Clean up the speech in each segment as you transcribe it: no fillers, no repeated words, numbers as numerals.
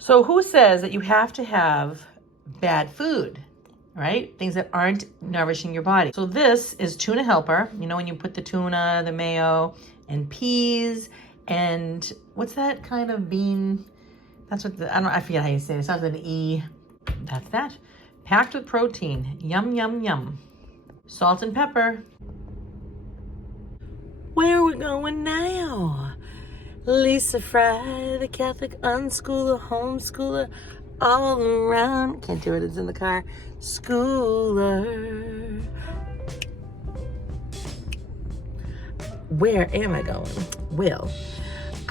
So who says that you have to have bad food, right? Things that aren't nourishing your body. So this is tuna helper. You know, when you put the tuna, the mayo, and peas, and what's that kind of bean? That's what I forget how you say it. It starts with an E. That's that. Packed with protein. Yum, yum, yum. Salt and pepper. Where are we going now? Lisa Fry, the Catholic unschooler, homeschooler, all around. Can't do it, it's in the car. Schooler. Where am I going? Well,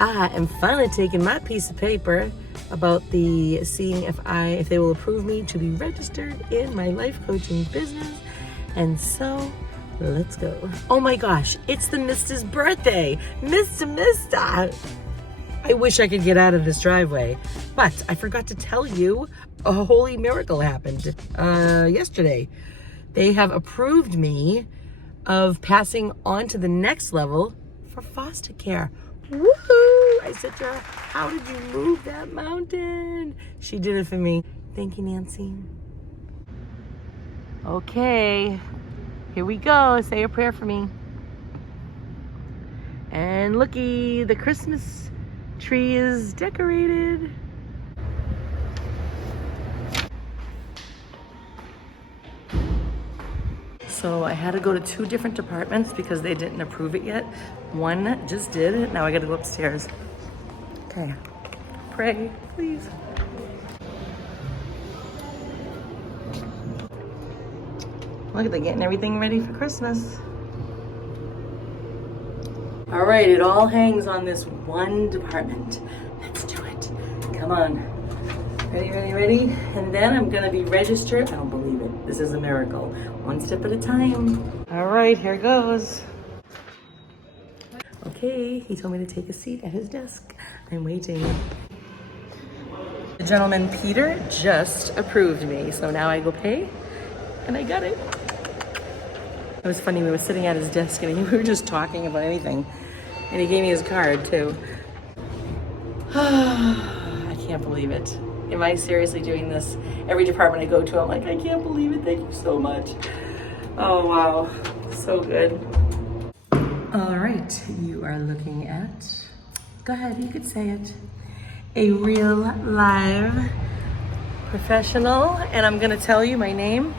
I am finally taking my piece of paper about seeing if they will approve me to be registered in my life coaching business. And so let's go. Oh my gosh, it's the Mister's birthday. Mister. I wish I could get out of this driveway, but I forgot to tell you a holy miracle happened yesterday. They have approved me of passing on to the next level for foster care. Woohoo! I said to her, how did you move that mountain? She did it for me. Thank you, Nancy. Okay, here we go. Say a prayer for me. And looky, the Christmas tree is decorated. So I had to go to 2 different departments because they didn't approve it yet. One just did. Now I gotta go upstairs. Okay, pray, please. Look at them getting everything ready for Christmas. All right, it all hangs on this one department. Let's do it. Come on. Ready? And then I'm gonna be registered. I don't believe it. This is a miracle. One step at a time. All right, here goes. Okay, he told me to take a seat at his desk. I'm waiting. The gentleman, Peter, just approved me. So now I go pay, and I got it. It was funny, we were sitting at his desk and we were just talking about anything. And he gave me his card too. I can't believe it. Am I seriously doing this? Every department I go to, I'm like, I can't believe it, thank you so much. Oh wow, so good. All right, you are looking at, go ahead, you could say it. A real live professional, and I'm gonna tell you my name.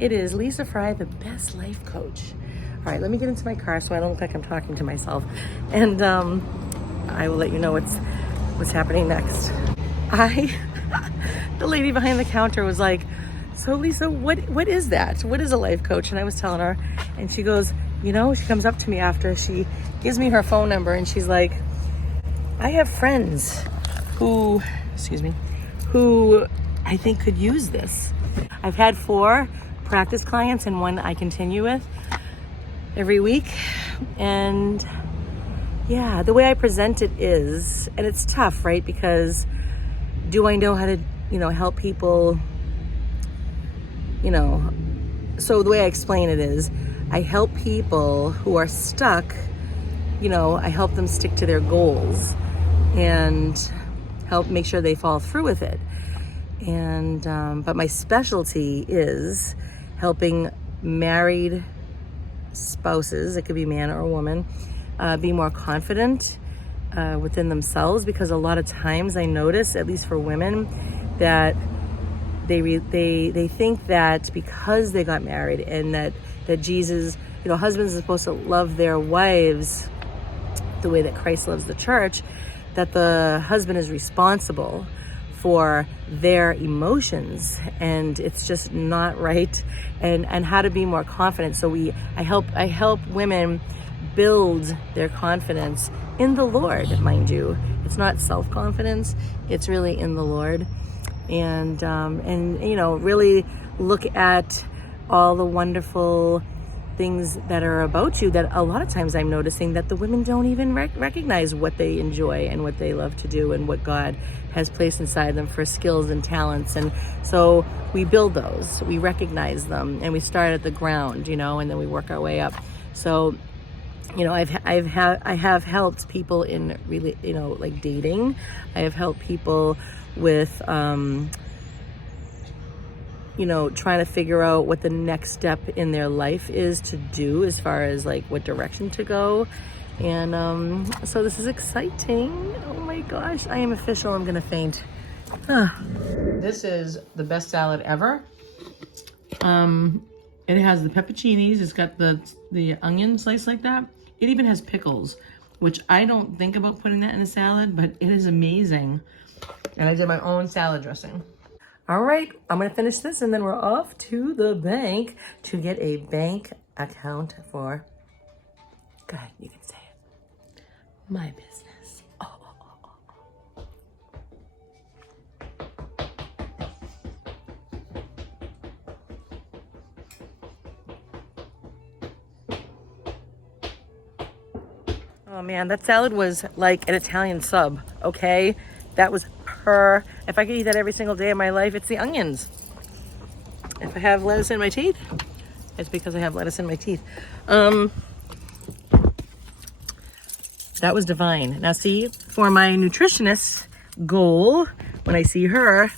It is Lisa Fry, the best life coach. All right, let me get into my car so I don't look like I'm talking to myself. And I will let you know what's happening next. The lady behind the counter was like, so Lisa, what is that? What is a life coach? And I was telling her, and she goes, you know, she comes up to me after, she gives me her phone number and she's like, I have friends who I think could use this. I've had 4 practice clients and 1 I continue with every week. And yeah, the way I present it is, and it's tough, right? Because do I know how to, help people, so the way I explain it is, I help people who are stuck, I help them stick to their goals and help make sure they follow through with it. And, but my specialty is helping married spouses, it could be a man or a woman, be more confident within themselves, because a lot of times I notice, at least for women, that they think that because they got married and that Jesus, husbands are supposed to love their wives the way that Christ loves the church, that the husband is responsible for their emotions, and it's just not right, and how to be more confident. So I help women build their confidence in the Lord, mind you. It's not self-confidence, it's really in the Lord. And really look at all the wonderful things that are about you that a lot of times I'm noticing that the women don't even recognize what they enjoy and what they love to do and what God has placed inside them for skills and talents. And so we build those, we recognize them, and we start at the ground, and then we work our way up. So You know, I have helped people in really, you know, like dating. I have helped people with, you know, trying to figure out what the next step in their life is to do as far as like what direction to go. And so this is exciting. Oh my gosh, I am official. I'm gonna faint. This is the best salad ever. It has the pepperoncinis. It's got the onion sliced like that. It even has pickles, which I don't think about putting that in a salad, but it is amazing. And I did my own salad dressing. All right, I'm gonna finish this and then we're off to the bank to get a bank account for, go ahead, you can say it, my business. Oh man, that salad was like an Italian sub, okay? That was if I could eat that every single day of my life, it's the onions. If I have lettuce in my teeth, it's because I have lettuce in my teeth. That was divine. Now see, for my nutritionist goal, when I see her,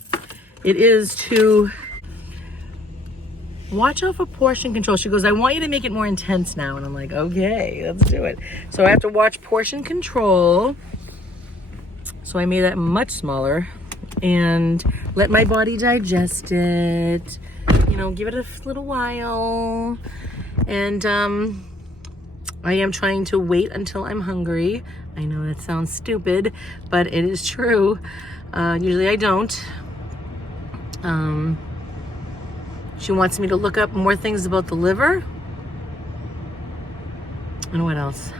it is to watch out for portion control. She goes, I want you to make it more intense now. And I'm like, okay, let's do it. So I have to watch portion control. So I made that much smaller and let my body digest it, you know, give it a little while. And I am trying to wait until I'm hungry. I know that sounds stupid, but it is true. Usually I don't. She wants me to look up more things about the liver. And what else?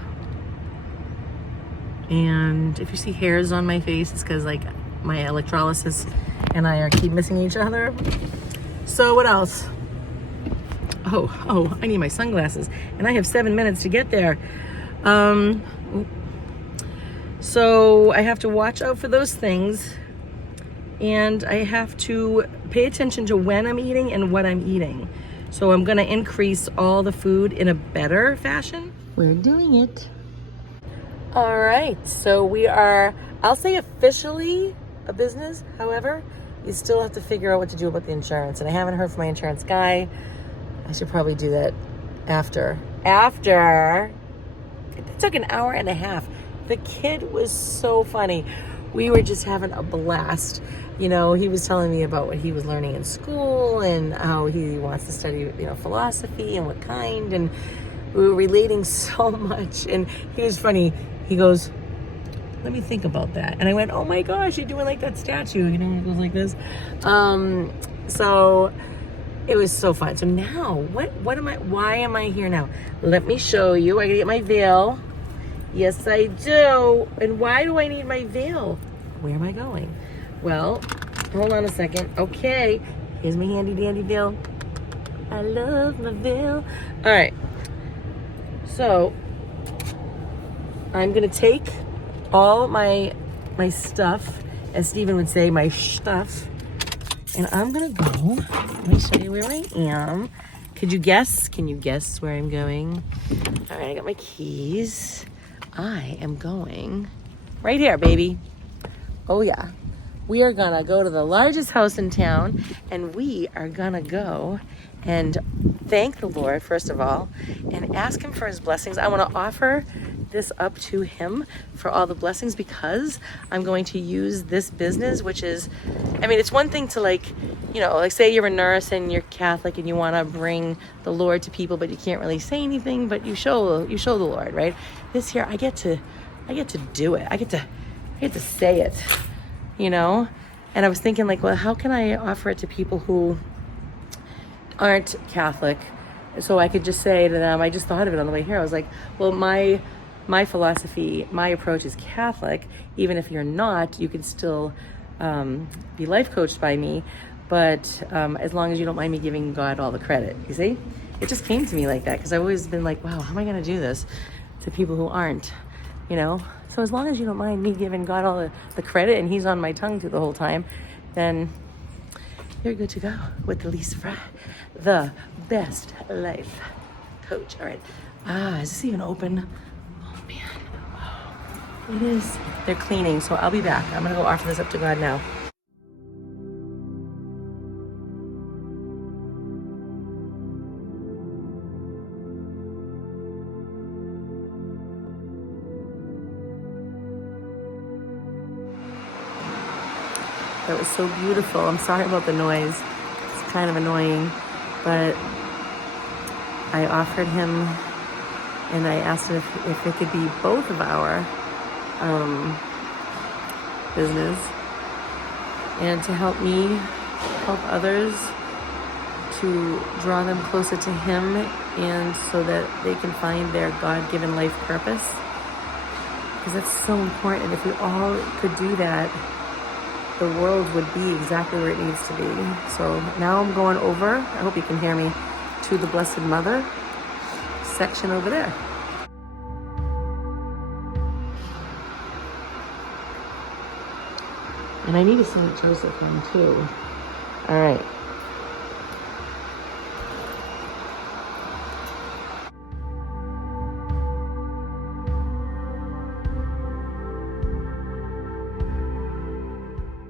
And if you see hairs on my face, it's because like my electrolysis and I keep missing each other. So what else? Oh, I need my sunglasses and I have 7 minutes to get there. So I have to watch out for those things and I have to pay attention to when I'm eating and what I'm eating. So I'm gonna increase all the food in a better fashion. We're doing it. All right, so we are, I'll say officially a business. However, you still have to figure out what to do about the insurance. And I haven't heard from my insurance guy. I should probably do that after. It took an hour and a half. The kid was so funny. We were just having a blast. You know, he was telling me about what he was learning in school and how he wants to study, you know, philosophy and what kind. And we were relating so much. And he was funny. He goes, let me think about that. And I went, oh my gosh, you're doing like that statue, you know, it goes like this. So it was so fun. So now, why am I here now? Let me show you. I gotta get my veil. Yes, I do. And why do I need my veil? Where am I going? Well, hold on a second. Okay, here's my handy dandy veil. I love my veil. All right, so I'm gonna take all my stuff, as Stephen would say, my stuff, and I'm gonna go. Let me show you where I am. Could you guess? Can you guess where I'm going? All right, I got my keys. I am going right here, baby. Oh yeah. We are gonna go to the largest house in town and we are gonna go and thank the Lord, first of all, and ask him for his blessings. I wanna offer this up to him for all the blessings because I'm going to use this business, which is, I mean, it's one thing to like, you know, like say you're a nurse and you're Catholic and you wanna bring the Lord to people, but you can't really say anything, but you show the Lord, right? This here, I get to do it. I get to say it, you know? And I was thinking like, well, how can I offer it to people who aren't Catholic? So I could just say to them, I just thought of it on the way here. I was like, well, my philosophy, my approach is Catholic. Even if you're not, you can still be life coached by me. But as long as you don't mind me giving God all the credit, you see? It just came to me like that because I've always been like, wow, how am I going to do this to people who aren't, you know? So as long as you don't mind me giving God all the credit and he's on my tongue through the whole time, then you're good to go with the Lisa Fry, the best life coach. All right, Is this even open? Oh man, it is. They're cleaning, so I'll be back. I'm gonna go offer this up to God now. That was so beautiful. I'm sorry about the noise. It's kind of annoying, but I offered him and I asked him if it could be both of our business and to help me help others, to draw them closer to him and so that they can find their God-given life purpose. Because that's so important. If we all could do that, the world would be exactly where it needs to be. So now I'm going over, I hope you can hear me, to the Blessed Mother section over there. And I need a St. Joseph one too. All right.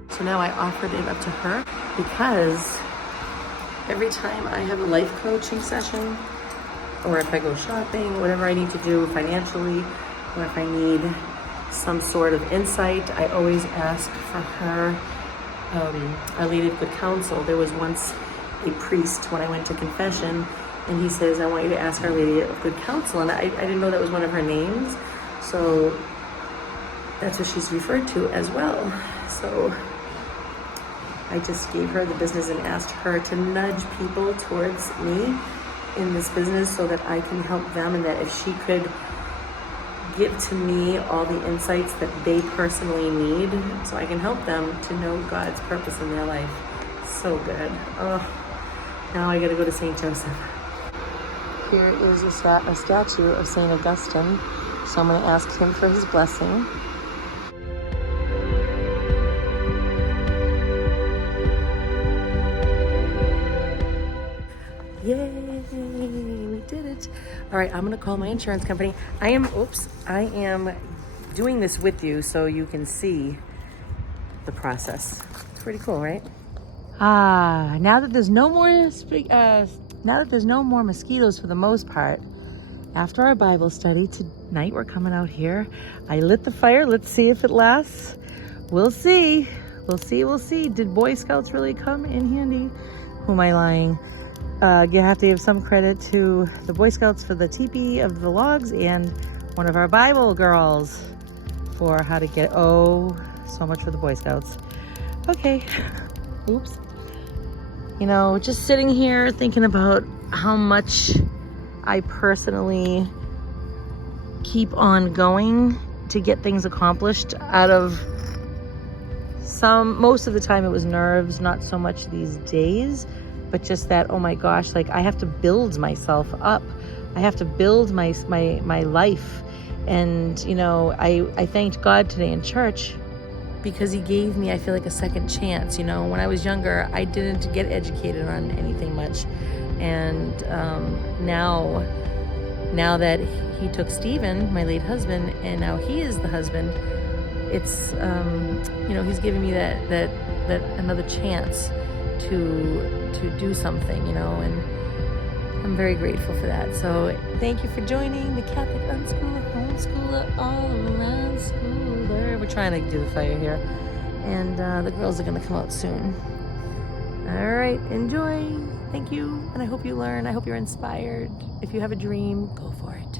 So now I offered it up to her because every time I have a life coaching session, or if I go shopping, whatever I need to do financially, or if I need some sort of insight, I always ask for her, Our Lady of Good Counsel. There was once a priest when I went to confession, and he says, I want you to ask Our Lady of Good Counsel. And I didn't know that was one of her names, so that's what she's referred to as well. So I just gave her the business and asked her to nudge people towards me in this business so that I can help them, and that if she could give to me all the insights that they personally need so I can help them to know God's purpose in their life. So good. Oh, now I gotta go to St. Joseph. Here is a statue of St. Augustine, so I'm gonna ask him for his blessing. Yay, we did it. All right, I'm gonna call my insurance company. I am doing this with you so you can see the process. It's pretty cool, right? Now that there's no more mosquitoes for the most part, after our Bible study tonight, we're coming out here. I lit the fire. Let's see if it lasts. We'll see. We'll see. Did Boy Scouts really come in handy? Who am I lying? You have to give some credit to the Boy Scouts for the teepee of the logs and one of our Bible girls for how to get, so much for the Boy Scouts. Okay, oops. You know, just sitting here thinking about how much I personally keep on going to get things accomplished out of most of the time it was nerves, not so much these days. But just that, oh my gosh, like I have to build myself up. I have to build my life. And, you know, I thanked God today in church because he gave me, I feel like, a second chance. You know, when I was younger, I didn't get educated on anything much. And now that he took Stephen, my late husband, and now he is the husband, it's, you know, he's giving me that another chance to do something, you know, and I'm very grateful for that. So thank you for joining the Catholic Unschooler, Homeschooler, all around schooler. We're trying to do the fire here, and the girls are going to come out soon. All right, enjoy. Thank you, and I hope you learn. I hope you're inspired. If you have a dream, go for it.